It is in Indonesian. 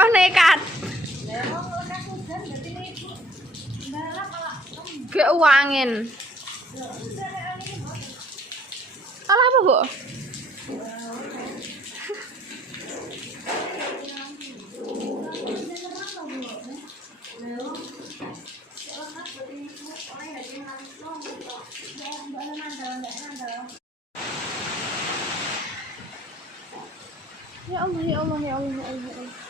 kok nekat. Gak uangin. Salah apa, Bu? Ya Allah, ya Allah, ya Allah, ya Allah.